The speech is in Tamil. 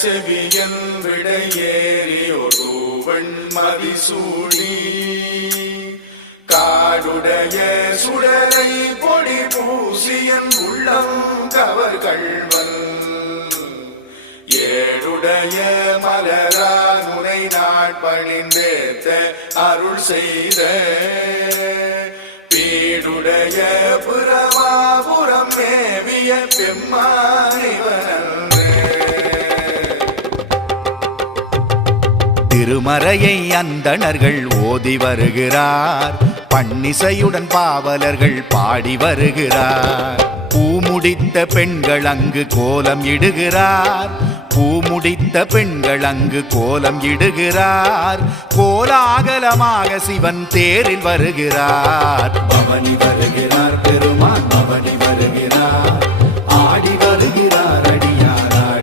செவியன் விடையேறி ஒருவன் மதிசூடி காடுடைய சுடரை பொடி பூசியன் உள்ளம் கவர் கள்வன் ஏடுடைய மலரால் முனை நாட்பணிந்தேத்த அருள் செய்த பீடுடைய புறமாபுரம் மேவிய பெம்மானிவன் திருமறையை அந்தணர்கள் ஓதி வருகிறார். பன்னிசையுடன் பாவலர்கள் பாடி வருகிறார். பூமுடித்த பெண்கள் அங்கு கோலம் இடுகிறார். பூமுடித்த பெண்கள் அங்கு கோலம் இடுகிறார். கோலாகலமாக சிவன் தேரில் வருகிறார். பவனி வருகிறார் பெருமான்.